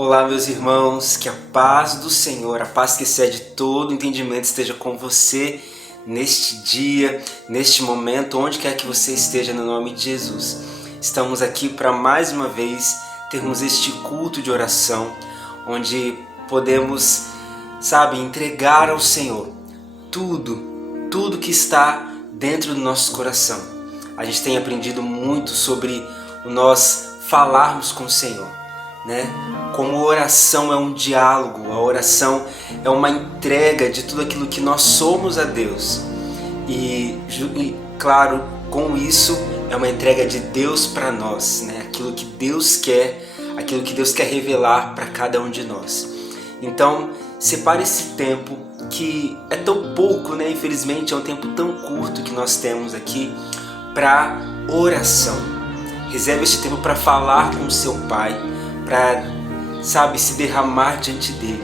Olá, meus irmãos, que a paz do Senhor, a paz que excede todo entendimento, esteja com você neste dia, neste momento, onde quer que você esteja, no nome de Jesus. Estamos aqui para mais uma vez termos este culto de oração, onde podemos, entregar ao Senhor tudo que está dentro do nosso coração. A gente tem aprendido muito sobre nós falarmos com o Senhor, né? Como a oração é um diálogo, a oração é uma entrega de tudo aquilo que nós somos a Deus. E claro, com isso é uma entrega de Deus para nós, né? Aquilo que Deus quer revelar para cada um de nós. Então, separe esse tempo que é tão pouco, né? Infelizmente é um tempo tão curto que nós temos aqui para oração. Reserve esse tempo para falar com o seu Pai, para se derramar diante dele.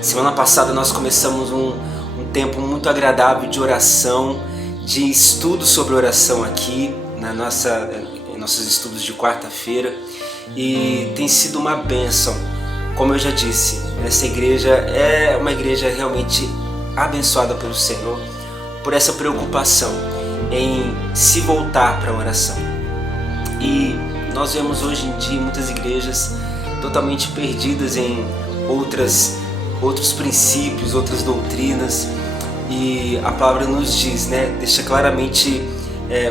Semana passada nós começamos um tempo muito agradável de oração, de estudo sobre oração aqui em nossos estudos de quarta-feira, e tem sido uma bênção. Como eu já disse, essa igreja é uma igreja realmente abençoada pelo Senhor por essa preocupação em se voltar para a oração. E nós vemos hoje em dia muitas igrejas totalmente perdidas em outros princípios, outras doutrinas, e a palavra nos diz, né, deixa claramente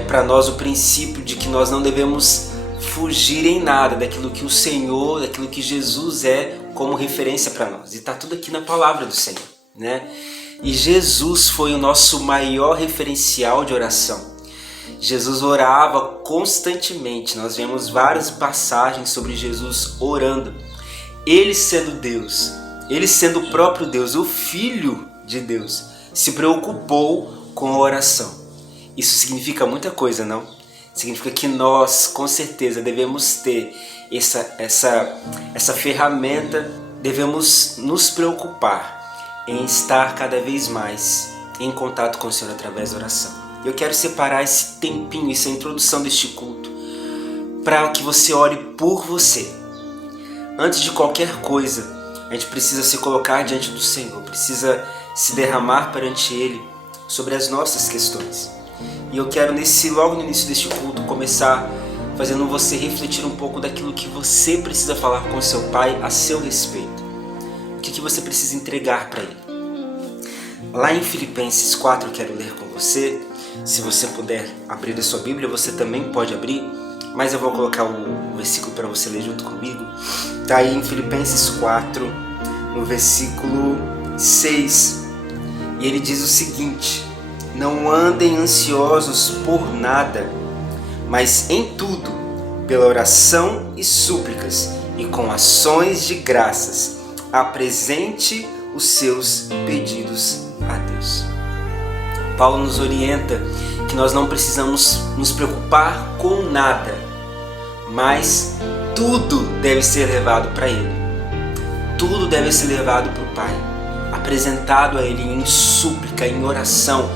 para nós o princípio de que nós não devemos fugir em nada daquilo que o Senhor, daquilo que Jesus é como referência para nós, e está tudo aqui na palavra do Senhor, né? E Jesus foi o nosso maior referencial de oração. Jesus orava constantemente. Nós vemos várias passagens sobre Jesus orando. Ele sendo Deus, ele sendo o próprio Deus, o Filho de Deus, se preocupou com a oração. Isso significa muita coisa, não? Significa que nós, com certeza, devemos ter essa ferramenta, devemos nos preocupar em estar cada vez mais em contato com o Senhor através da oração. Eu quero separar esse tempinho, essa introdução deste culto, para que você ore por você. Antes de qualquer coisa, a gente precisa se colocar diante do Senhor, precisa se derramar perante Ele sobre as nossas questões. E eu quero, logo no início deste culto, começar fazendo você refletir um pouco daquilo que você precisa falar com seu Pai a seu respeito. O que você precisa entregar para Ele. Lá em Filipenses 4, eu quero ler com você. Se você puder abrir a sua Bíblia, você também pode abrir, mas eu vou colocar o versículo para você ler junto comigo. Está aí em Filipenses 4, no versículo 6, e ele diz o seguinte: não andem ansiosos por nada, mas em tudo, pela oração e súplicas, e com ações de graças, apresente os seus pedidos a Deus. Paulo nos orienta que nós não precisamos nos preocupar com nada, mas tudo deve ser levado para Ele. Tudo deve ser levado para o Pai, apresentado a Ele em súplica, em oração,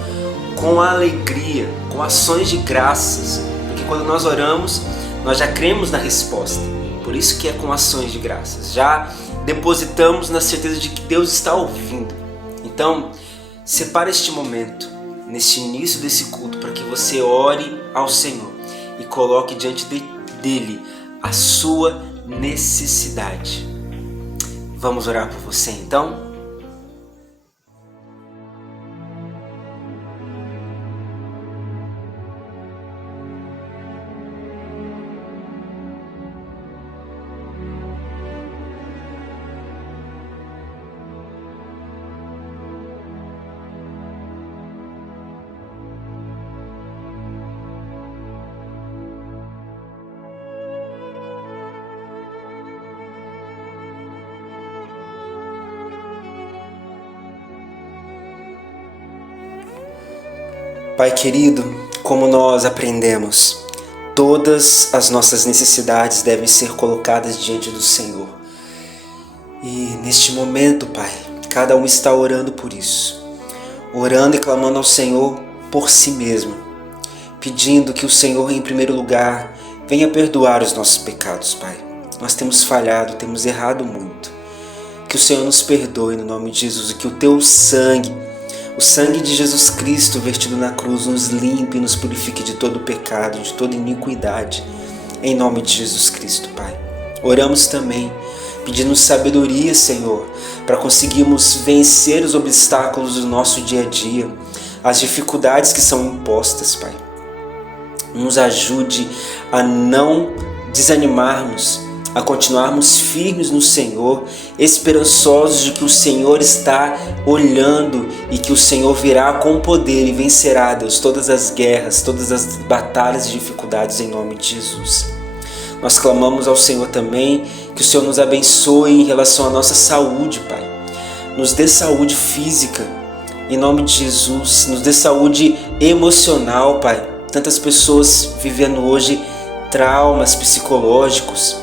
com alegria, com ações de graças, porque quando nós oramos, nós já cremos na resposta. Por isso que é com ações de graças. Já depositamos na certeza de que Deus está ouvindo. Então, separe este momento, neste início desse culto, para que você ore ao Senhor e coloque diante dele a sua necessidade. Vamos orar por você então? Pai querido, como nós aprendemos, todas as nossas necessidades devem ser colocadas diante do Senhor. E neste momento, Pai, cada um está orando por isso, orando e clamando ao Senhor por si mesmo, pedindo que o Senhor, em primeiro lugar, venha perdoar os nossos pecados, Pai. nós temos falhado, temos errado muito. Que o Senhor nos perdoe no nome de Jesus e que o teu sangue, o sangue de Jesus Cristo vertido na cruz, nos limpe e nos purifique de todo pecado, de toda iniquidade, em nome de Jesus Cristo, Pai. Oramos também, pedindo sabedoria, Senhor, para conseguirmos vencer os obstáculos do nosso dia a dia, as dificuldades que são impostas, Pai. Nos ajude a não desanimarmos, a continuarmos firmes no Senhor, esperançosos de que o Senhor está olhando e que o Senhor virá com poder e vencerá, Deus, todas as guerras, todas as batalhas e dificuldades em nome de Jesus. Nós clamamos ao Senhor também que o Senhor nos abençoe em relação à nossa saúde, Pai. Nos dê saúde física, em nome de Jesus. Nos dê saúde emocional, Pai. Tantas pessoas vivendo hoje traumas psicológicos,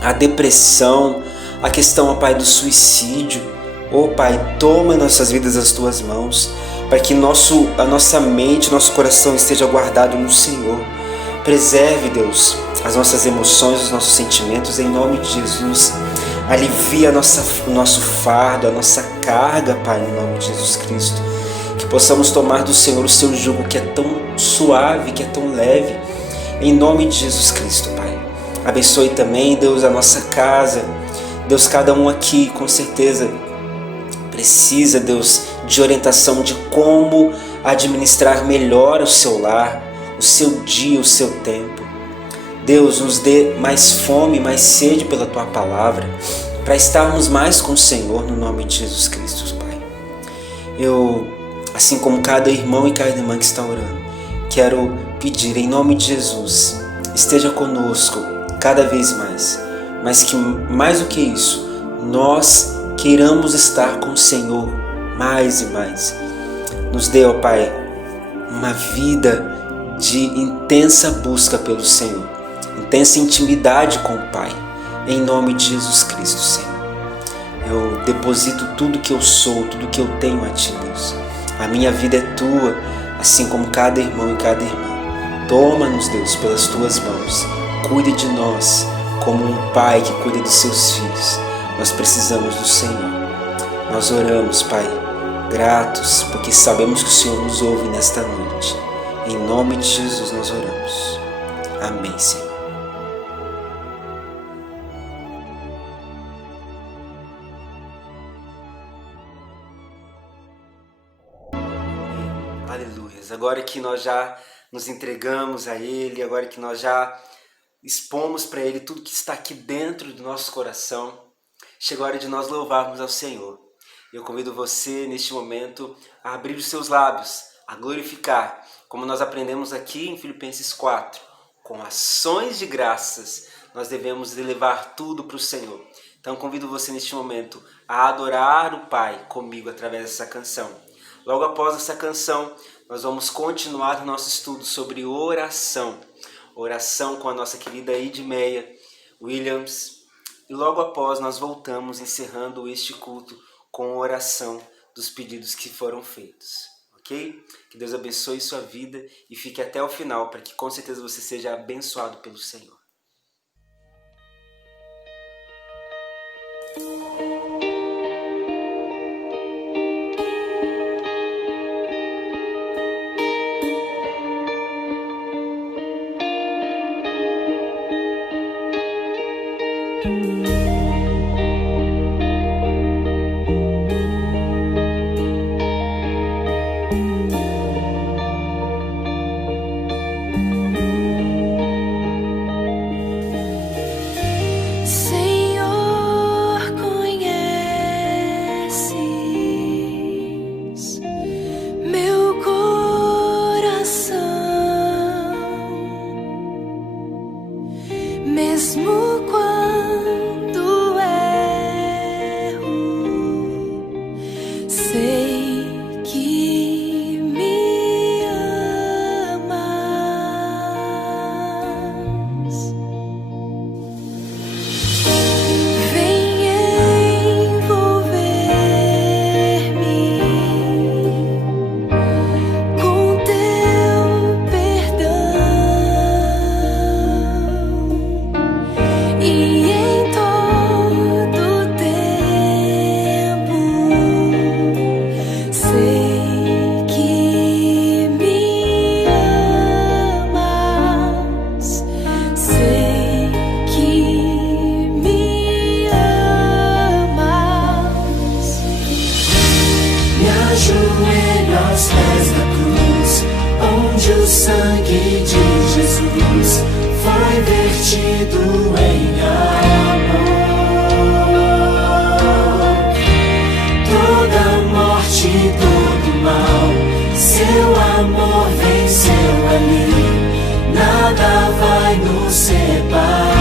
a depressão, a questão, ó Pai, do suicídio. Ó Pai, toma nossas vidas nas Tuas mãos, para que a nossa mente, nosso coração esteja guardado no Senhor. Preserve, Deus, as nossas emoções, os nossos sentimentos, em nome de Jesus. Alivia o nosso fardo, a nossa carga, Pai, em nome de Jesus Cristo. Que possamos tomar do Senhor o Seu jugo, que é tão suave, que é tão leve, em nome de Jesus Cristo, Pai. Abençoe também, Deus, a nossa casa. Deus, cada um aqui, com certeza, precisa, Deus, de orientação de como administrar melhor o seu lar, o seu dia, o seu tempo. Deus, nos dê mais fome, mais sede pela Tua Palavra, para estarmos mais com o Senhor, no nome de Jesus Cristo, Pai. Eu, assim como cada irmão e cada irmã que está orando, quero pedir em nome de Jesus, esteja conosco cada vez mais, mas que mais do que isso, nós queiramos estar com o Senhor mais e mais. Nos dê, ó Pai, uma vida de intensa busca pelo Senhor, intensa intimidade com o Pai, em nome de Jesus Cristo, Senhor. Eu deposito tudo que eu sou, tudo que eu tenho a Ti, Deus. A minha vida é Tua, assim como cada irmão e cada irmã. Toma-nos, Deus, pelas Tuas mãos. Cuide de nós como um pai que cuida dos seus filhos. Nós precisamos do Senhor. Nós oramos, Pai, gratos, porque sabemos que o Senhor nos ouve nesta noite. Em nome de Jesus nós oramos. Amém, Senhor. Aleluias. Agora que nós já nos entregamos a Ele, agora que nós já expomos para Ele tudo que está aqui dentro do nosso coração, chegou a hora de nós louvarmos ao Senhor. Eu convido você, neste momento, a abrir os seus lábios, a glorificar, como nós aprendemos aqui em Filipenses 4. Com ações de graças, nós devemos elevar tudo para o Senhor. Então, convido você, neste momento, a adorar o Pai comigo através dessa canção. Logo após essa canção, nós vamos continuar o nosso estudo sobre oração. Oração com a nossa querida Edmeia Williams. E logo após nós voltamos encerrando este culto com oração dos pedidos que foram feitos. Ok? Que Deus abençoe sua vida e fique até o final para que com certeza você seja abençoado pelo Senhor. E vertido em amor. Toda morte, todo mal, seu amor venceu ali, nada vai nos separar.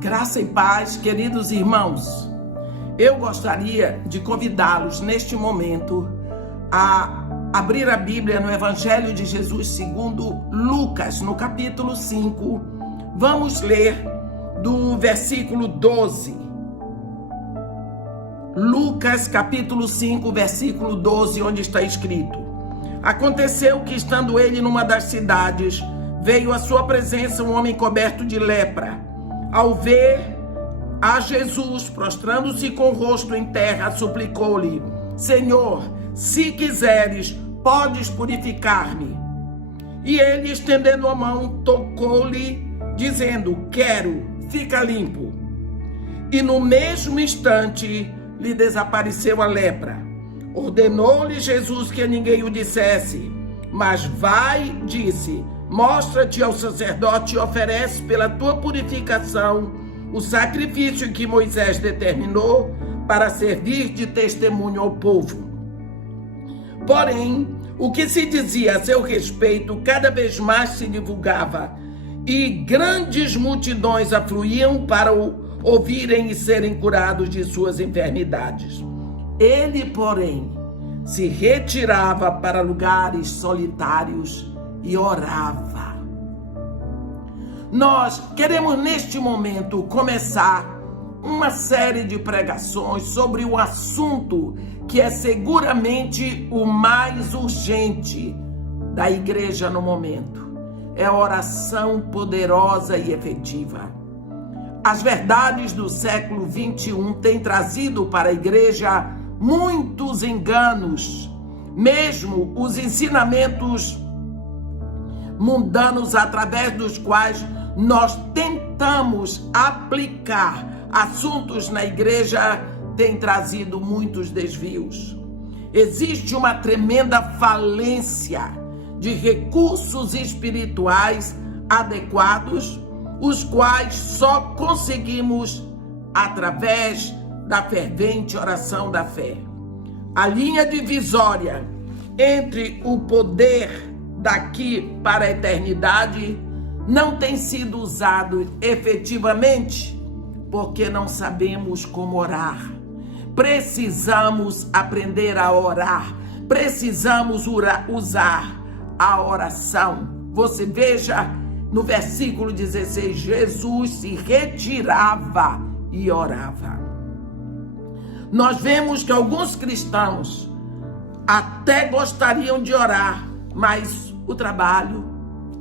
Graça e paz, queridos irmãos. Eu gostaria de convidá-los neste momento a abrir a Bíblia no Evangelho de Jesus segundo Lucas, no capítulo 5. Vamos ler do versículo 12. Lucas, capítulo 5, versículo 12, onde está escrito: Aconteceu que, estando ele numa das cidades, veio à sua presença um homem coberto de lepra. Ao ver a Jesus, prostrando-se com o rosto em terra, suplicou-lhe: Senhor, se quiseres, podes purificar-me. E ele, estendendo a mão, tocou-lhe, dizendo: Quero, fica limpo. E no mesmo instante lhe desapareceu a lepra. Ordenou-lhe Jesus que a ninguém o dissesse, mas vai, disse: Mostra-te ao sacerdote e oferece pela tua purificação o sacrifício que Moisés determinou para servir de testemunho ao povo. Porém, o que se dizia a seu respeito cada vez mais se divulgava, e grandes multidões afluíam para o ouvirem e serem curados de suas enfermidades. Ele, porém, se retirava para lugares solitários e orava. Nós queremos neste momento começar uma série de pregações sobre o assunto que é seguramente o mais urgente da igreja no momento. É a oração poderosa e efetiva. As verdades do século XXI têm trazido para a igreja muitos enganos, mesmo os ensinamentos mundanos através dos quais nós tentamos aplicar assuntos na igreja têm trazido muitos desvios. Existe uma tremenda falência de recursos espirituais adequados, os quais só conseguimos através da fervente oração da fé. A linha divisória entre o poder daqui para a eternidade não tem sido usado efetivamente porque não sabemos como orar. Precisamos aprender a orar. Precisamos usar a oração. Você veja no versículo 16, Jesus se retirava e orava. Nós vemos que alguns cristãos até gostariam de orar, mas o trabalho,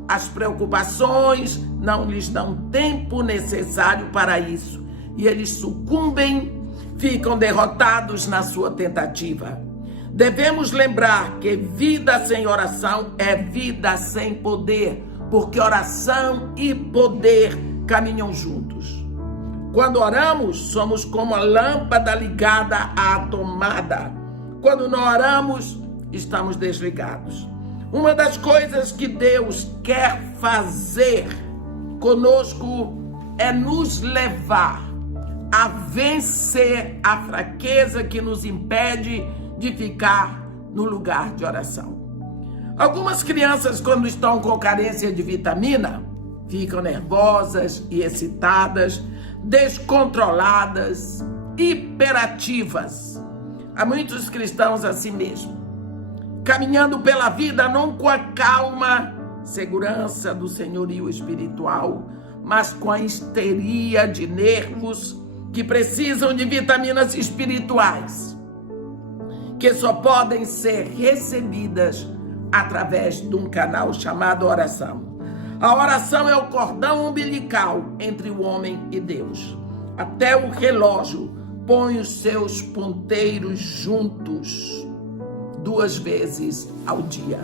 as preocupações não lhes dão tempo necessário para isso. E eles sucumbem, ficam derrotados na sua tentativa. Devemos lembrar que vida sem oração é vida sem poder, porque oração e poder caminham juntos. Quando oramos, somos como a lâmpada ligada à tomada. Quando não oramos, estamos desligados. Uma das coisas que Deus quer fazer conosco é nos levar a vencer a fraqueza que nos impede de ficar no lugar de oração. Algumas crianças, quando estão com carência de vitamina, ficam nervosas e excitadas, descontroladas, hiperativas. Há muitos cristãos assim mesmo, caminhando pela vida não com a calma, segurança do senhorio espiritual, mas com a histeria de nervos que precisam de vitaminas espirituais, que só podem ser recebidas através de um canal chamado oração. A oração é o cordão umbilical entre o homem e Deus. Até o relógio põe os seus ponteiros juntos 2 vezes ao dia.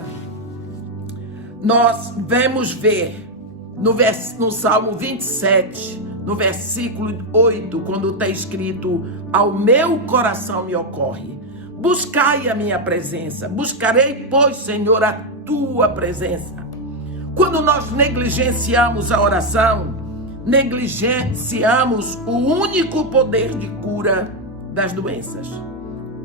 Nós vamos ver no Salmo 27, no versículo 8, quando está escrito: ao meu coração me ocorre, buscai a minha presença, buscarei, pois, Senhor, a tua presença. Quando nós negligenciamos a oração, negligenciamos o único poder de cura das doenças.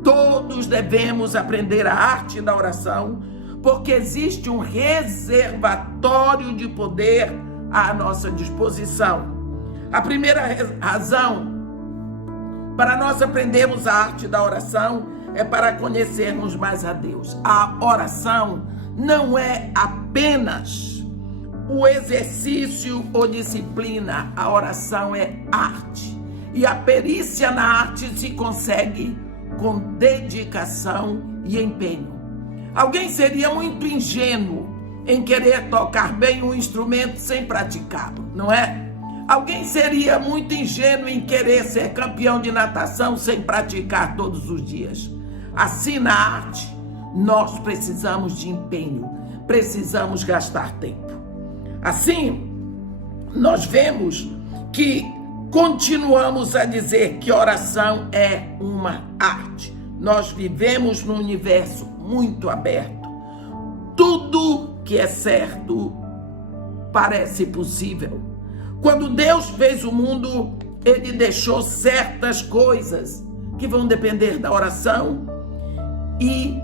Todos devemos aprender a arte da oração, porque existe um reservatório de poder à nossa disposição. A primeira razão para nós aprendermos a arte da oração é para conhecermos mais a Deus. A oração não é apenas o exercício ou disciplina, a oração é arte. E a perícia na arte se consegue com dedicação e empenho. Alguém seria muito ingênuo em querer tocar bem um instrumento sem praticá-lo, não é? Alguém seria muito ingênuo em querer ser campeão de natação sem praticar todos os dias. Assim, na arte, nós precisamos de empenho, precisamos gastar tempo. Assim, nós vemos que continuamos a dizer que oração é uma arte. Nós vivemos num universo muito aberto. Tudo que é certo parece possível. Quando Deus fez o mundo, Ele deixou certas coisas que vão depender da oração e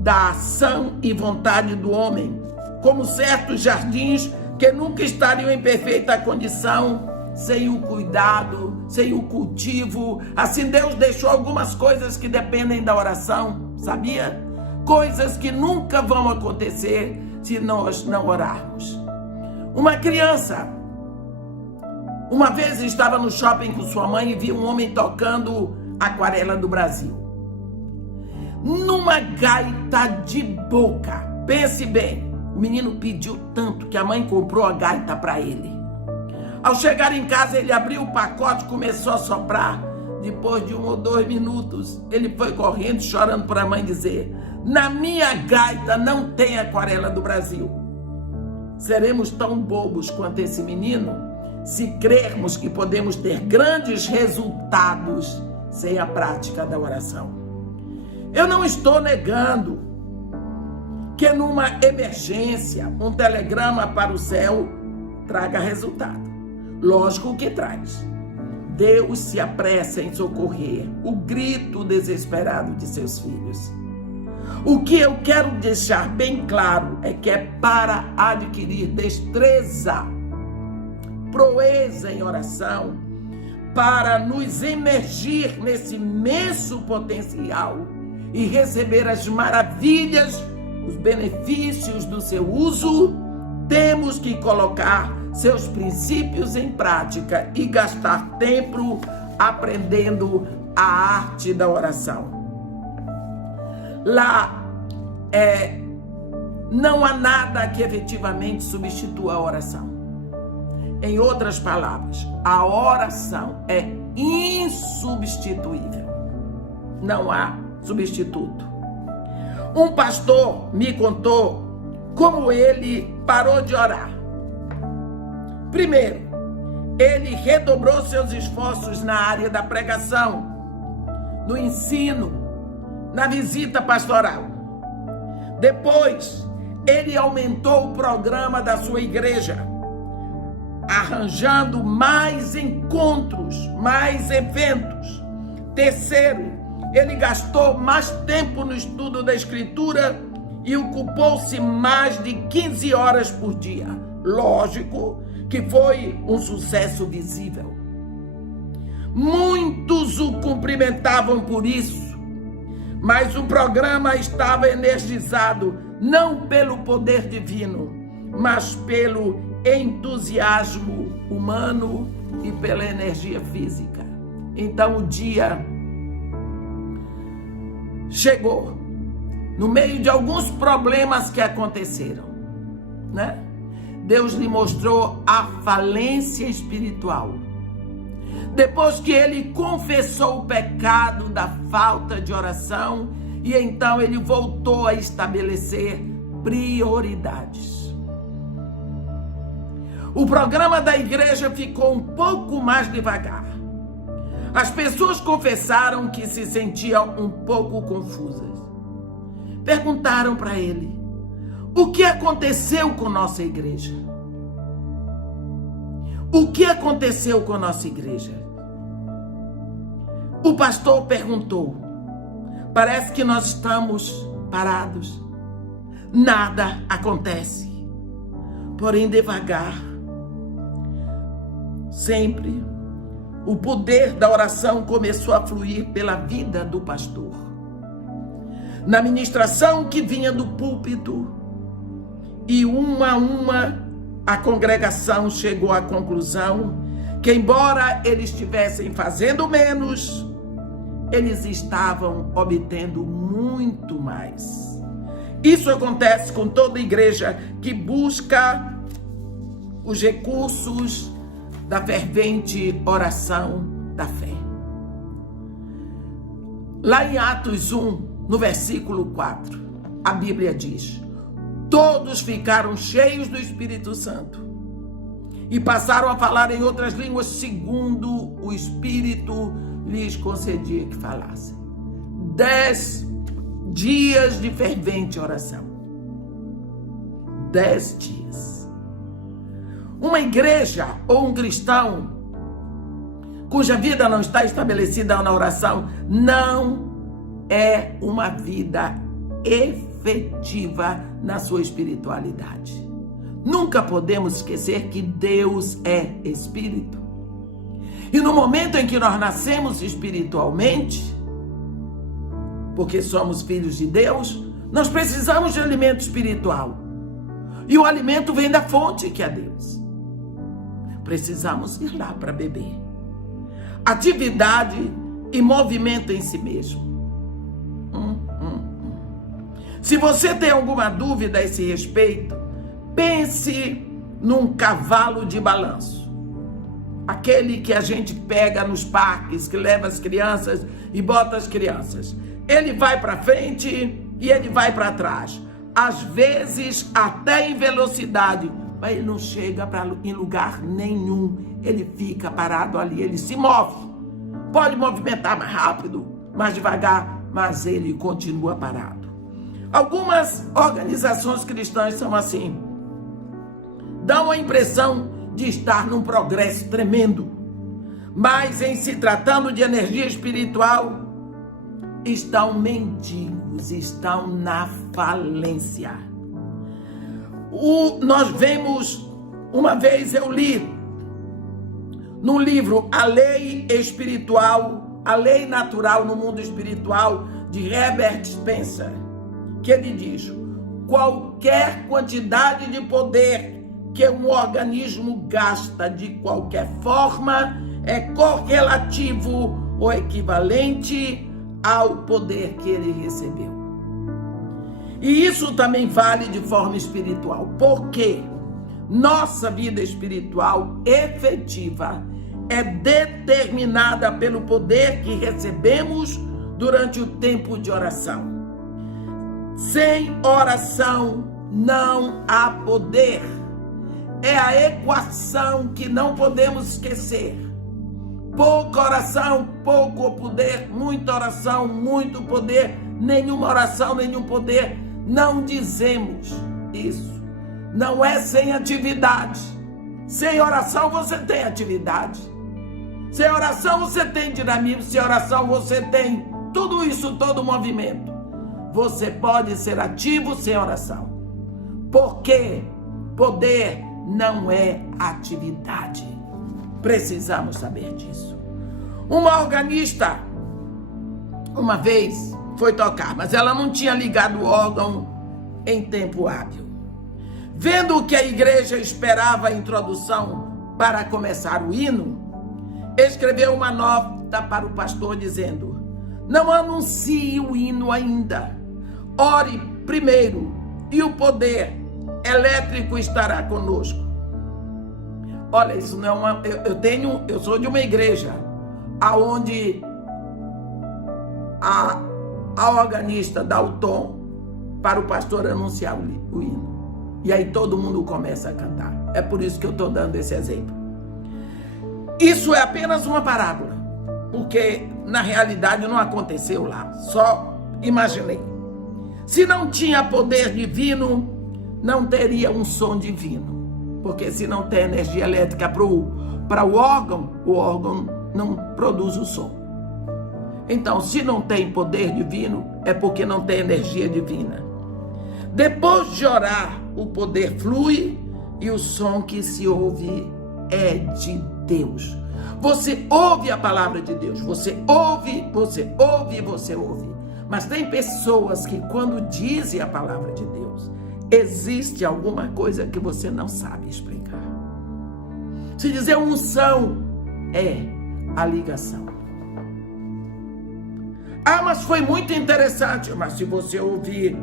da ação e vontade do homem, como certos jardins que nunca estariam em perfeita condição sem o cuidado, sem o cultivo. Assim, Deus deixou algumas coisas que dependem da oração, sabia? Coisas que nunca vão acontecer se nós não orarmos. Uma criança Uma vez estava no shopping com sua mãe e viu um homem tocando Aquarela do Brasil. Numa gaita de boca. Pense bem, o menino pediu tanto que a mãe comprou a gaita para ele. Ao chegar em casa, ele abriu o pacote e começou a soprar. Depois de 1 ou 2 minutos, ele foi correndo, chorando para a mãe dizer: na minha gaita não tem Aquarela do Brasil. Seremos tão bobos quanto esse menino se crermos que podemos ter grandes resultados sem a prática da oração. Eu não estou negando que numa emergência, um telegrama para o céu traga resultado. Lógico que traz. Deus se apressa em socorrer o grito desesperado de seus filhos. O que eu quero deixar bem claro é que é para adquirir destreza, proeza em oração, para nos emergir nesse imenso potencial e receber as maravilhas, os benefícios do seu uso, temos que colocar seus princípios em prática e gastar tempo aprendendo a arte da oração. Lá não há nada que efetivamente substitua a oração. Em outras palavras, a oração é insubstituível. Não há substituto. Um pastor me contou como ele parou de orar. Primeiro, ele redobrou seus esforços na área da pregação, no ensino, na visita pastoral. Depois, ele aumentou o programa da sua igreja, arranjando mais encontros, mais eventos. Terceiro, ele gastou mais tempo no estudo da Escritura e ocupou-se mais de 15 horas por dia. Lógico que foi um sucesso visível. Muitos o cumprimentavam por isso, mas o programa estava energizado não pelo poder divino, mas pelo entusiasmo humano e pela energia física. Então o dia chegou, no meio de alguns problemas que aconteceram, né? Deus lhe mostrou a falência espiritual. Depois que ele confessou o pecado da falta de oração, e então ele voltou a estabelecer prioridades. O programa da igreja ficou um pouco mais devagar. As pessoas confessaram que se sentiam um pouco confusas. Perguntaram para ele: o que aconteceu com nossa igreja? O que aconteceu com a nossa igreja? O pastor perguntou: parece que nós estamos parados. Nada acontece. Porém, devagar, sempre, o poder da oração começou a fluir pela vida do pastor. Na ministração que vinha do púlpito, e uma a uma, a congregação chegou à conclusão que, embora eles estivessem fazendo menos, eles estavam obtendo muito mais. Isso acontece com toda igreja que busca os recursos da fervente oração da fé. Lá em Atos 1, no versículo 4, a Bíblia diz: todos ficaram cheios do Espírito Santo e passaram a falar em outras línguas segundo o Espírito lhes concedia que falassem. 10 dias de fervente oração. 10 dias. Uma igreja ou um cristão cuja vida não está estabelecida na oração não é uma vida efetiva na sua espiritualidade. Nunca podemos esquecer que Deus é Espírito. E no momento em que nós nascemos espiritualmente, porque somos filhos de Deus, nós precisamos de alimento espiritual. E o alimento vem da fonte, que é Deus. precisamos ir lá para beber. Atividade e movimento em si mesmo. Se você tem alguma dúvida a esse respeito, pense num cavalo de balanço. Aquele que a gente pega nos parques, que leva as crianças e bota as crianças. Ele vai para frente e ele vai para trás. Às vezes até em velocidade, mas ele não chega em lugar nenhum. Ele fica parado ali, ele se move. Pode movimentar mais rápido, mais devagar, mas ele continua parado. Algumas organizações cristãs são assim. Dão a impressão de estar num progresso tremendo, mas em se tratando de energia espiritual, estão mendigos, estão na falência. Nós vemos, uma vez eu li no livro A Lei Espiritual, A Lei Natural no Mundo Espiritual, de Herbert Spencer, que ele diz: qualquer quantidade de poder que um organismo gasta de qualquer forma é correlativo ou equivalente ao poder que ele recebeu. E isso também vale de forma espiritual, porque nossa vida espiritual efetiva é determinada pelo poder que recebemos durante o tempo de oração. Sem oração não há poder. É a equação que não podemos esquecer. Pouca oração, pouco poder. Muita oração, muito poder. Nenhuma oração, nenhum poder. Não dizemos isso. Não é sem atividade. Sem oração você tem atividade. Sem oração você tem dinamismo. Sem oração você tem tudo isso, todo movimento. Você pode ser ativo sem oração. Porque poder não é atividade. Precisamos saber disso. Uma organista, uma vez, foi tocar, mas ela não tinha ligado o órgão em tempo hábil. Vendo que a igreja esperava a introdução para começar o hino, escreveu uma nota para o pastor dizendo: não anuncie o hino ainda. Ore primeiro e o poder elétrico estará conosco. Olha, isso não é uma... Eu sou de uma igreja aonde a organista dá o tom para o pastor anunciar o hino. E aí todo mundo começa a cantar. É por isso que eu estou dando esse exemplo. Isso é apenas uma parábola, porque na realidade não aconteceu lá, só imaginei. Se não tinha poder divino, não teria um som divino, porque se não tem energia elétrica para o órgão não produz o som. Então, se não tem poder divino, é porque não tem energia divina. Depois de orar, o poder flui e o som que se ouve é de Deus. Você ouve a palavra de Deus, você ouve. Mas tem pessoas que quando dizem a palavra de Deus, existe alguma coisa que você não sabe explicar. Se dizer unção, é a ligação. Ah, mas foi muito interessante. Mas se você ouvir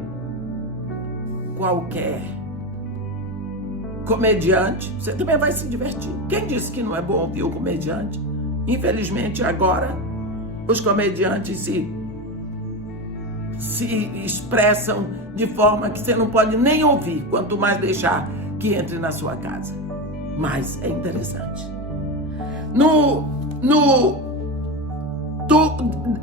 qualquer comediante, você também vai se divertir. Quem disse que não é bom ouvir o comediante? Infelizmente agora os comediantes se expressam de forma que você não pode nem ouvir, quanto mais deixar que entre na sua casa. Mas é interessante.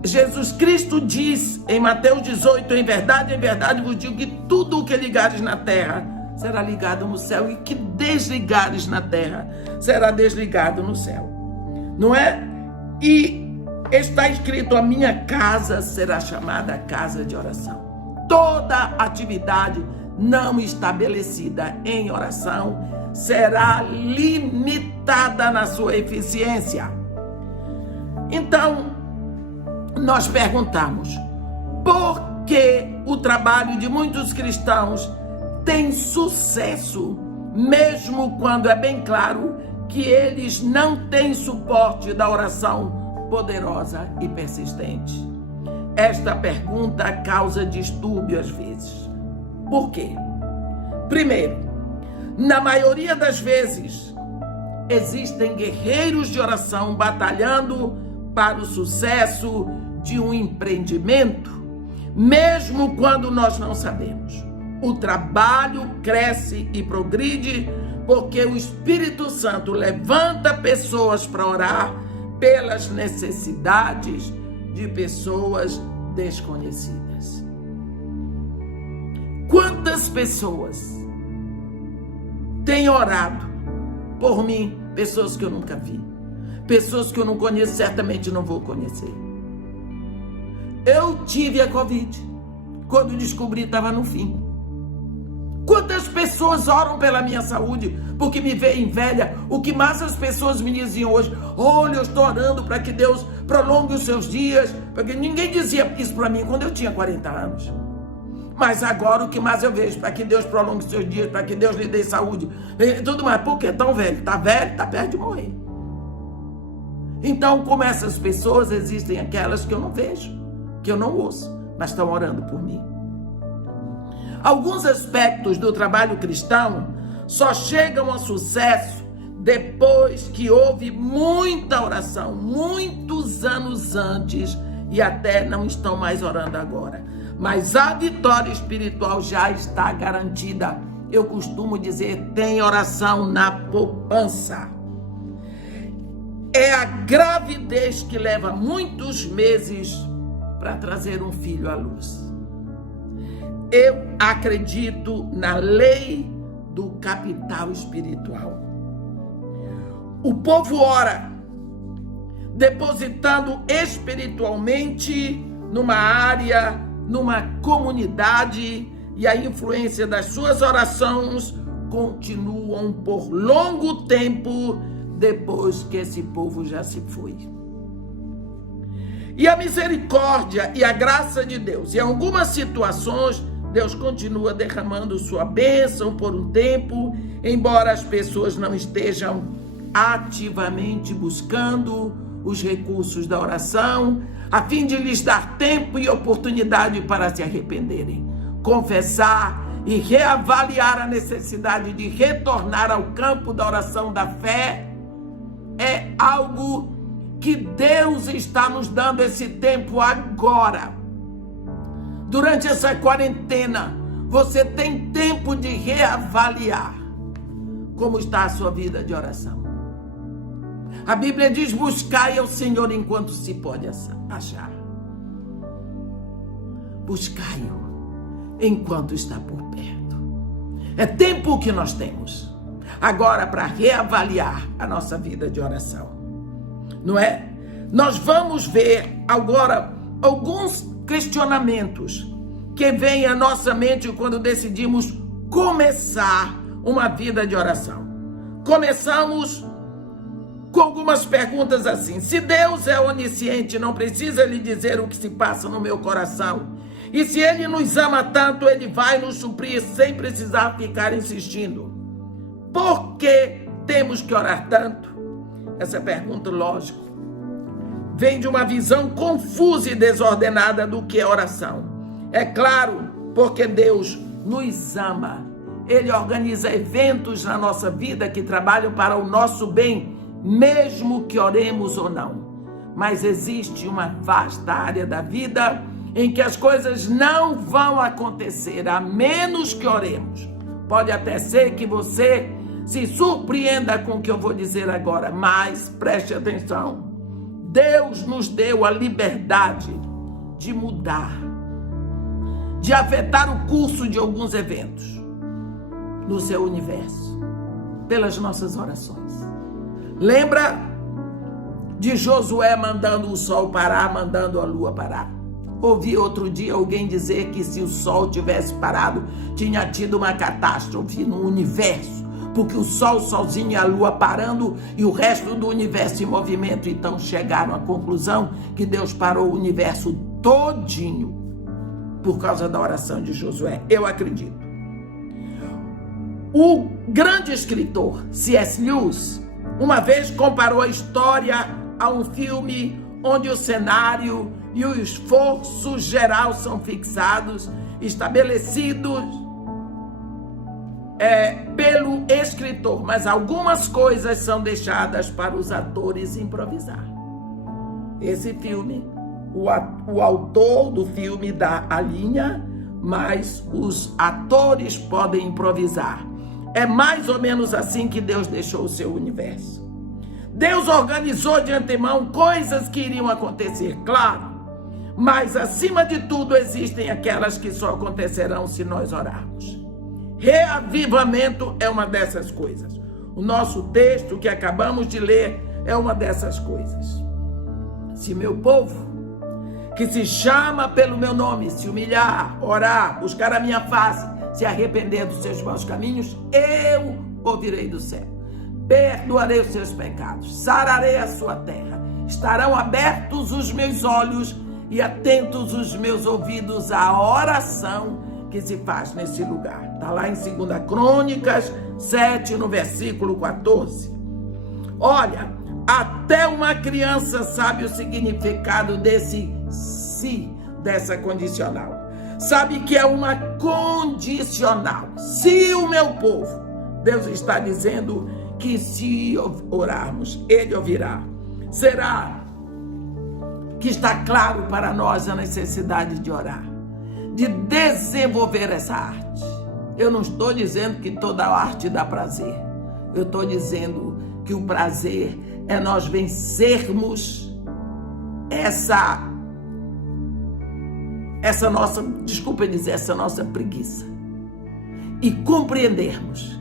Jesus Cristo diz em Mateus 18, em verdade vos digo que tudo o que ligares na terra será ligado no céu, e que desligares na terra será desligado no céu. Não é? E está escrito: a minha casa será chamada casa de oração. Toda atividade não estabelecida em oração será limitada na sua eficiência. Então, nós perguntamos: por que o trabalho de muitos cristãos tem sucesso, mesmo quando é bem claro que eles não têm suporte da oração poderosa e persistente? Esta pergunta causa distúrbio às vezes. Por quê? Primeiro, na maioria das vezes, existem guerreiros de oração batalhando para o sucesso de um empreendimento, mesmo quando nós não sabemos. O trabalho cresce e progride porque o Espírito Santo levanta pessoas para orar pelas necessidades de pessoas desconhecidas. Quantas pessoas têm orado por mim? Pessoas que eu nunca vi, pessoas que eu não conheço, certamente não vou conhecer. Eu tive a Covid, quando descobri estava no fim. Quantas pessoas oram pela minha saúde, porque me veem velha? O que mais as pessoas me diziam hoje? Olha, eu estou orando para que Deus prolongue os seus dias, porque ninguém dizia isso para mim quando eu tinha 40 anos. Mas agora o que mais eu vejo? Para que Deus prolongue os seus dias, para que Deus lhe dê saúde, e tudo mais. Por que tão velho? Está velho, está perto de morrer. Então, como essas pessoas, existem aquelas que eu não vejo, que eu não ouço, mas estão orando por mim. Alguns aspectos do trabalho cristão só chegam a sucesso depois que houve muita oração, muitos anos antes, e até não estão mais orando agora. Mas a vitória espiritual já está garantida. Eu costumo dizer, tem oração na poupança. É a gravidez que leva muitos meses para trazer um filho à luz. Eu acredito na lei do capital espiritual. O povo ora, depositando espiritualmente numa área, numa comunidade, e a influência das suas orações continuam por longo tempo depois que esse povo já se foi. E a misericórdia e a graça de Deus, em algumas situações, Deus continua derramando sua bênção por um tempo, embora as pessoas não estejam ativamente buscando os recursos da oração, a fim de lhes dar tempo e oportunidade para se arrependerem, confessar e reavaliar a necessidade de retornar ao campo da oração da fé. É algo que Deus está nos dando esse tempo agora. Durante essa quarentena, você tem tempo de reavaliar como está a sua vida de oração. A Bíblia diz: buscai ao Senhor enquanto se pode achar. Buscai-o enquanto está por perto. É tempo que nós temos agora para reavaliar a nossa vida de oração, não é? Nós vamos ver agora alguns questionamentos que vêm à nossa mente quando decidimos começar uma vida de oração. Começamos com algumas perguntas assim: se Deus é onisciente, não precisa lhe dizer o que se passa no meu coração? E se Ele nos ama tanto, Ele vai nos suprir sem precisar ficar insistindo? Por que temos que orar tanto? Essa pergunta, lógico, vem de uma visão confusa e desordenada do que é oração. É claro, porque Deus nos ama. Ele organiza eventos na nossa vida que trabalham para o nosso bem, mesmo que oremos ou não. Mas existe uma vasta área da vida em que as coisas não vão acontecer, a menos que oremos. Pode até ser que você se surpreenda com o que eu vou dizer agora, mas preste atenção. Deus nos deu a liberdade de mudar, de afetar o curso de alguns eventos no seu universo, pelas nossas orações. Lembra de Josué mandando o sol parar, mandando a lua parar? Ouvi outro dia alguém dizer que se o sol tivesse parado, tinha tido uma catástrofe no universo, porque o sol sozinho e a lua parando e o resto do universo em movimento. Então chegaram à conclusão que Deus parou o universo todinho por causa da oração de Josué. Eu acredito. O grande escritor C.S. Lewis, Uma vez comparou a história a um filme onde o cenário e o esforço geral são fixados, estabelecidos pelo escritor, mas algumas coisas são deixadas para os atores improvisar. Esse filme, o autor do filme dá a linha, mas os atores podem improvisar. É mais ou menos assim que Deus deixou o seu universo. Deus organizou de antemão coisas que iriam acontecer, claro, mas acima de tudo existem aquelas que só acontecerão se nós orarmos. Reavivamento é uma dessas coisas. O nosso texto que acabamos de ler é uma dessas coisas. Se meu povo, que se chama pelo meu nome, se humilhar, orar, buscar a minha face, se arrepender dos seus maus caminhos, eu ouvirei do céu. Perdoarei os seus pecados, sararei a sua terra. Estarão abertos os meus olhos e atentos os meus ouvidos à oração que se faz nesse lugar. Está lá em 2 Crônicas 7, no versículo 14. Olha, até uma criança sabe o significado desse se, dessa condicional. Sabe que é uma condicional. Se o meu povo, Deus está dizendo que se orarmos, Ele ouvirá. Será que está claro para nós a necessidade de orar, de desenvolver essa arte? Eu não estou dizendo que toda arte dá prazer. Eu estou dizendo que o prazer é nós vencermos essa nossa, desculpa dizer, essa nossa preguiça e compreendermos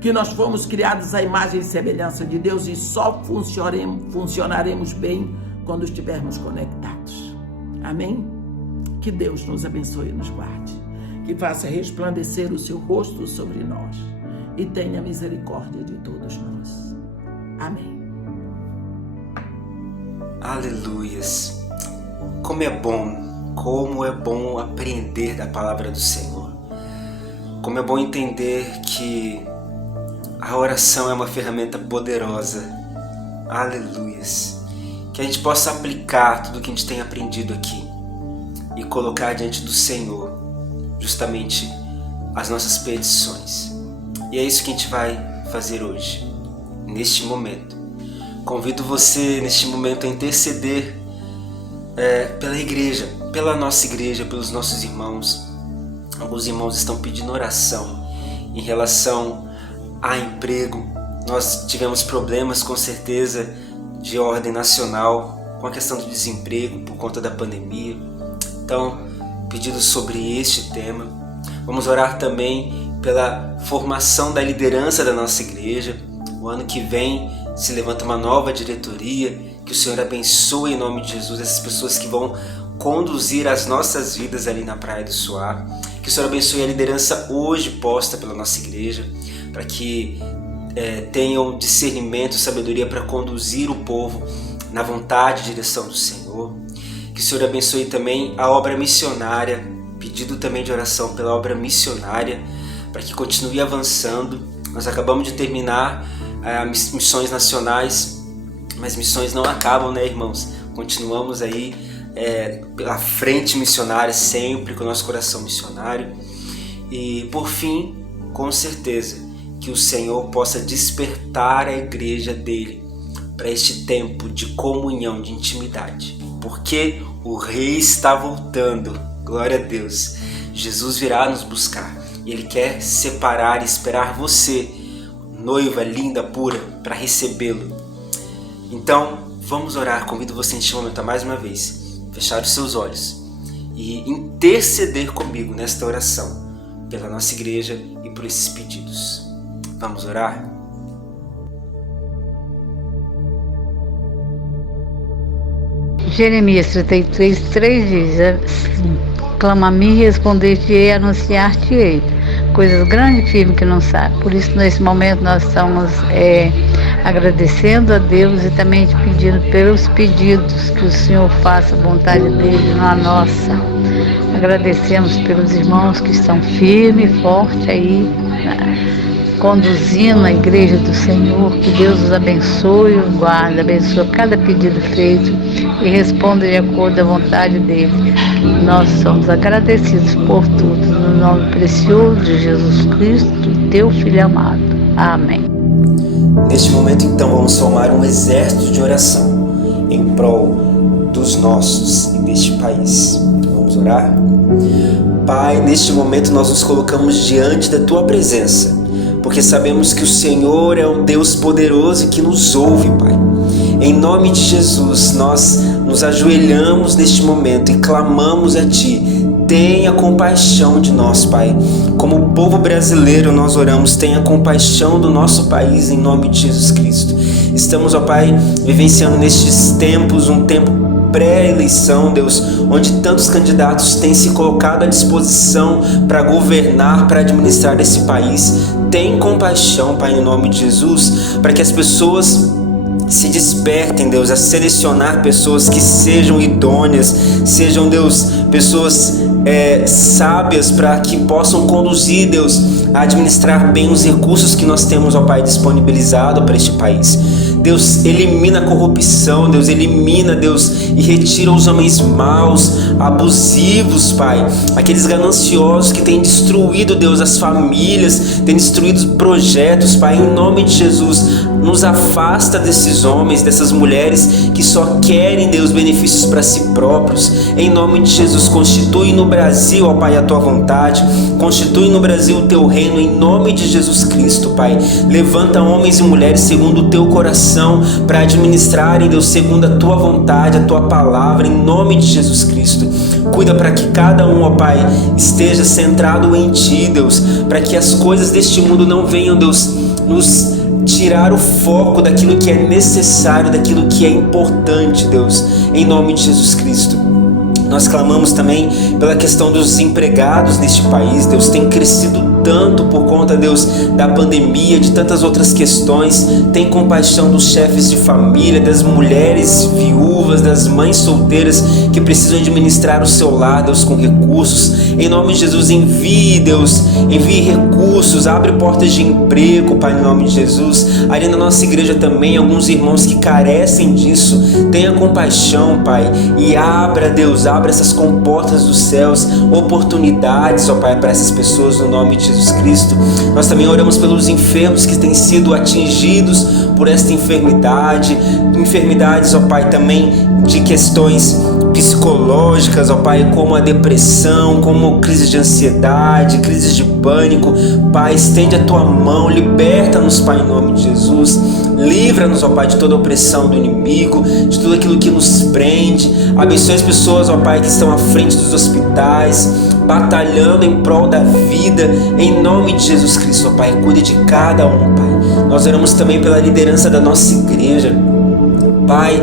que nós fomos criados à imagem e semelhança de Deus e só funcionaremos bem quando estivermos conectados. Amém? Que Deus nos abençoe e nos guarde, que faça resplandecer o seu rosto sobre nós e tenha misericórdia de todos nós. Amém. Aleluias. Como é bom aprender da palavra do Senhor. Como é bom entender que a oração é uma ferramenta poderosa. Aleluias. Que a gente possa aplicar tudo que a gente tem aprendido aqui e colocar diante do Senhor justamente as nossas petições. E é isso que a gente vai fazer hoje, neste momento. Convido você neste momento a interceder pela igreja, pela nossa igreja, pelos nossos irmãos. Alguns irmãos estão pedindo oração em relação a emprego. Nós tivemos problemas, com certeza, de ordem nacional com a questão do desemprego por conta da pandemia. Então, pedidos sobre este tema. Vamos orar também pela formação da liderança da nossa igreja. O ano que vem se levanta uma nova diretoria. Que o Senhor abençoe em nome de Jesus essas pessoas que vão conduzir as nossas vidas ali na Praia do Suá. Que o Senhor abençoe a liderança hoje posta pela nossa igreja, para que tenham discernimento e sabedoria para conduzir o povo na vontade e direção do Senhor. Que o Senhor abençoe também a obra missionária, pedido também de oração pela obra missionária, para que continue avançando. Nós acabamos de terminar as missões nacionais, mas missões não acabam, né, irmãos? Continuamos aí pela frente missionária, sempre com o nosso coração missionário. E por fim, com certeza, que o Senhor possa despertar a igreja dele para este tempo de comunhão, de intimidade. Porque o Rei está voltando, glória a Deus. Jesus virá nos buscar e Ele quer separar e esperar você, noiva linda, pura, para recebê-lo. Então, vamos orar. Convido você neste momento a mais uma vez fechar os seus olhos e interceder comigo nesta oração pela nossa igreja e por esses pedidos. Vamos orar? Jeremias 33:3 diz assim: clama a mim e responder-te-ei, anunciar-te-ei coisas grandes e firmes que não sabe. Por isso, nesse momento, nós estamos agradecendo a Deus e também te pedindo pelos pedidos que o Senhor faça a vontade dele, não a nossa. Agradecemos pelos irmãos que estão firmes e fortes aí conduzindo a igreja do Senhor. Que Deus os abençoe, os guarde, abençoe cada pedido feito e responda de acordo à vontade dele. Nós somos agradecidos por tudo, no nome precioso de Jesus Cristo, teu Filho amado. Amém. Neste momento, então, vamos formar um exército de oração em prol dos nossos e deste país. Vamos orar? Pai, neste momento nós nos colocamos diante da Tua presença, porque sabemos que o Senhor é um Deus poderoso que nos ouve, Pai. Em nome de Jesus, nós nos ajoelhamos neste momento e clamamos a Ti. Tenha compaixão de nós, Pai. Como povo brasileiro, nós oramos, tenha compaixão do nosso país, em nome de Jesus Cristo. Estamos, ó Pai, vivenciando nestes tempos, um tempo pré-eleição, Deus, onde tantos candidatos têm se colocado à disposição para governar, para administrar esse país. Tem compaixão, Pai, em nome de Jesus, para que as pessoas se despertem, Deus, a selecionar pessoas que sejam idôneas, sejam, Deus, pessoas sábias, para que possam conduzir, Deus, a administrar bem os recursos que nós temos, ó Pai, disponibilizado para este país. Deus, elimina a corrupção, Deus, elimina, Deus, e retira os homens maus, abusivos, Pai, aqueles gananciosos que têm destruído, Deus, as famílias, têm destruído projetos, Pai, em nome de Jesus, nos afasta desses homens, dessas mulheres que só querem, Deus, benefícios para si próprios. Em nome de Jesus, constitui no Brasil, ó Pai, a Tua vontade, constitui no Brasil o Teu reino, em nome de Jesus Cristo, Pai. Levanta homens e mulheres segundo o Teu coração para administrarem, Deus, segundo a Tua vontade, a Tua palavra, em nome de Jesus Cristo. Cuida para que cada um, ó Pai, esteja centrado em Ti, Deus, para que as coisas deste mundo não venham, Deus, nos tirar o foco daquilo que é necessário, daquilo que é importante, Deus, em nome de Jesus Cristo. Nós clamamos também pela questão dos desempregados neste país. Deus, tem crescido tanto por conta, Deus, da pandemia, de tantas outras questões. Tem compaixão dos chefes de família, das mulheres viúvas, das mães solteiras que precisam administrar o seu lar, Deus, com recursos. Em nome de Jesus, envie, Deus, envie recursos, abre portas de emprego, Pai, em nome de Jesus. Ali na nossa igreja também, alguns irmãos que carecem disso. Tenha compaixão, Pai, e abra, Deus, abra essas comportas dos céus, oportunidades, ó Pai, para essas pessoas, no nome de Jesus Cristo. Nós também oramos pelos enfermos que têm sido atingidos por esta enfermidade, enfermidades, ó Pai, também de questões psicológicas, ó Pai, como a depressão, como crises de ansiedade, crises de pânico. Pai, estende a Tua mão, liberta-nos, Pai, em nome de Jesus. Livra-nos, ó Pai, de toda a opressão do inimigo, de tudo aquilo que nos prende. Abençoe as pessoas, ó Pai, que estão à frente dos hospitais, batalhando em prol da vida, em nome de Jesus Cristo, ó Pai. Cuide de cada um, Pai. Nós oramos também pela liderança da nossa igreja. Pai,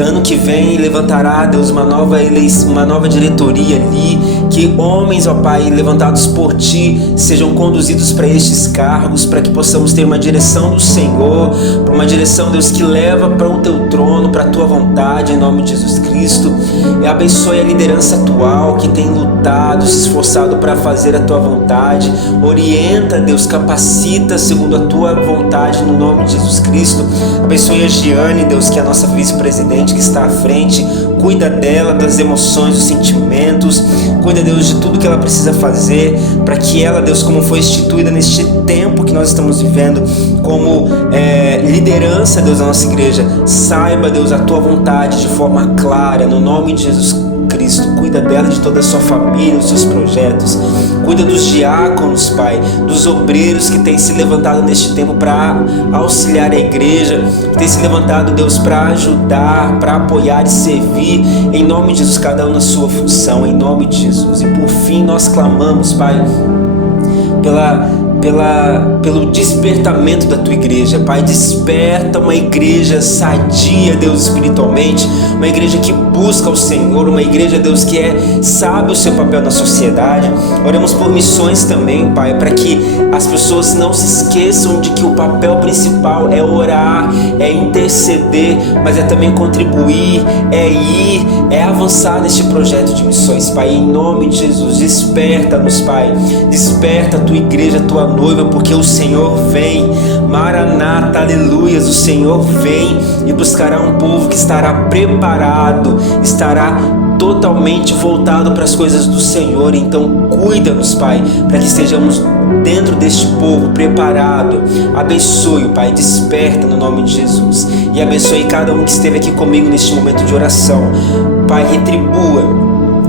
ano que vem levantará, Deus, uma nova diretoria ali, que homens, ó Pai, levantados por Ti, sejam conduzidos para estes cargos, para que possamos ter uma direção do Senhor, para uma direção, Deus, que leva para o Teu trono, para a Tua vontade, em nome de Jesus Cristo. E abençoe a liderança atual, que tem lutado, se esforçado para fazer a Tua vontade. Orienta, Deus, capacita segundo a Tua vontade, no nome de Jesus Cristo. Abençoe a Giane, Deus, que é a nossa vice-presidente, que está à frente. Cuida dela, das emoções, dos sentimentos. Cuida, Deus, de tudo que ela precisa fazer para que ela, Deus, como foi instituída neste tempo que nós estamos vivendo, como liderança, Deus, da nossa igreja, saiba, Deus, a Tua vontade de forma clara, no nome de Jesus Cristo. Cuida dela, de toda a sua família, dos seus projetos. Cuida dos diáconos, Pai, dos obreiros que têm se levantado neste tempo para auxiliar a igreja, que têm se levantado, Deus, para ajudar, para apoiar e servir, em nome de Jesus, cada um na sua função, em nome de Jesus. E por fim nós clamamos, Pai, pelo despertamento da Tua igreja. Pai, desperta uma igreja sadia, Deus, espiritualmente, uma igreja que busca o Senhor, uma igreja, Deus, que sabe o seu papel na sociedade. Oramos por missões também, Pai, para que as pessoas não se esqueçam de que o papel principal é orar, é interceder, mas é também contribuir, é ir, é avançar neste projeto de missões. Pai, em nome de Jesus, desperta-nos, Pai, desperta a Tua igreja, a Tua noiva, porque o Senhor vem. Maranata, aleluias, o Senhor vem e buscará um povo que estará preparado, estará totalmente voltado para as coisas do Senhor. Então cuida-nos, Pai, para que estejamos dentro deste povo preparado. Abençoe, Pai, desperta no nome de Jesus, e abençoe cada um que esteve aqui comigo neste momento de oração. Pai, retribua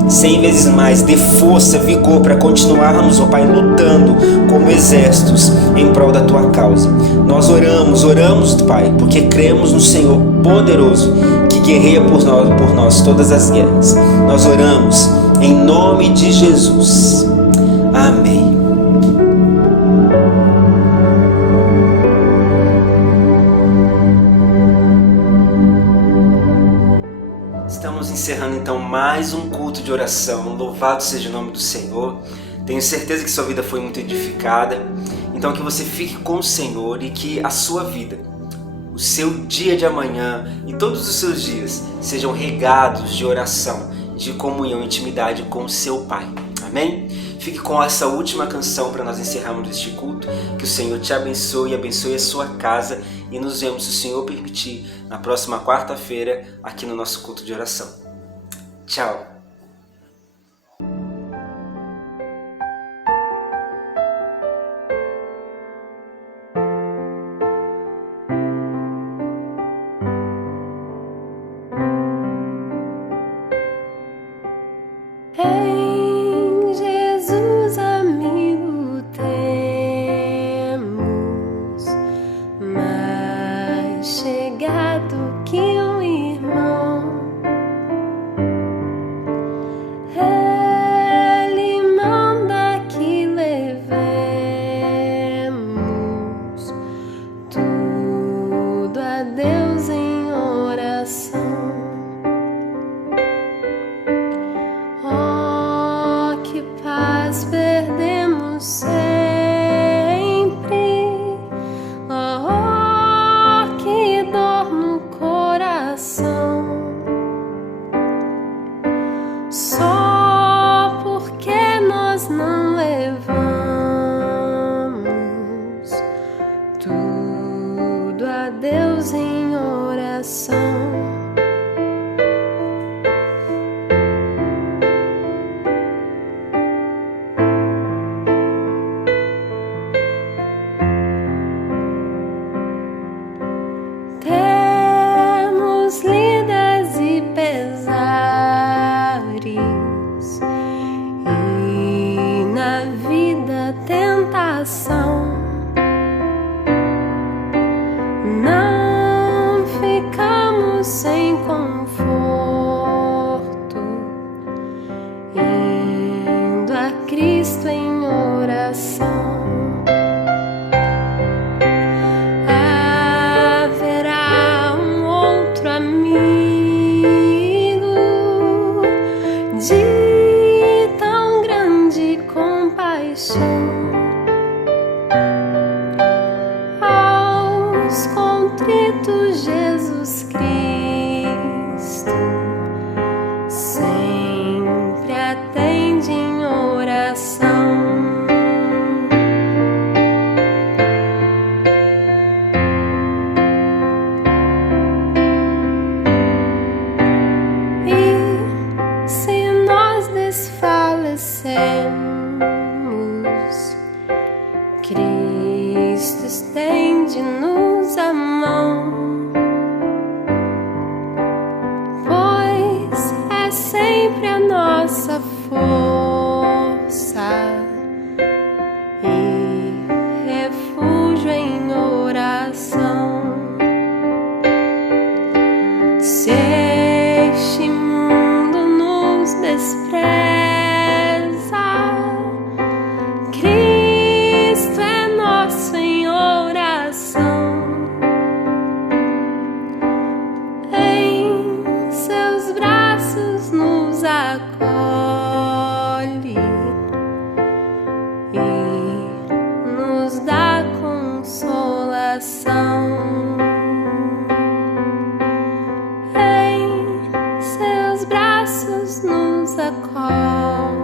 100 vezes mais, dê força, vigor para continuarmos, ó Pai, lutando como exércitos em prol da Tua causa. Nós oramos, Pai, porque cremos no Senhor poderoso que guerreia por nós todas as guerras. Nós oramos em nome de Jesus. Amém. Estamos encerrando então mais um culto de oração. Louvado seja o nome do Senhor. Tenho certeza que sua vida foi muito edificada. Então que você fique com o Senhor e que a sua vida, o seu dia de amanhã e todos os seus dias sejam regados de oração, de comunhão e intimidade com o seu Pai. Amém? Fique com essa última canção para nós encerrarmos este culto. Que o Senhor te abençoe e abençoe a sua casa. E nos vemos, se o Senhor permitir, na próxima quarta-feira aqui no nosso culto de oração. Tchau! Em Jesus, amigo, temos mais chegado que um irmão. Ele manda que levemos tudo a Deus em oração. Perdemos sempre, oh, que dor no coração, só porque nós não levamos tudo a Deus em oração. Não ficamos sem conforto, indo a Cristo em oração. Haverá um outro amigo de tão grande compaixão. Contrito Jesus Cristo sempre atende em oração. E se nós desfalecemos, Cristo estende-nos a mão, pois é sempre a nossa força e refúgio em oração. Se este mundo nos despreza, Cristo é nosso em oração. Em seus braços nos acolhe e nos dá consolação. Em seus braços nos acolhe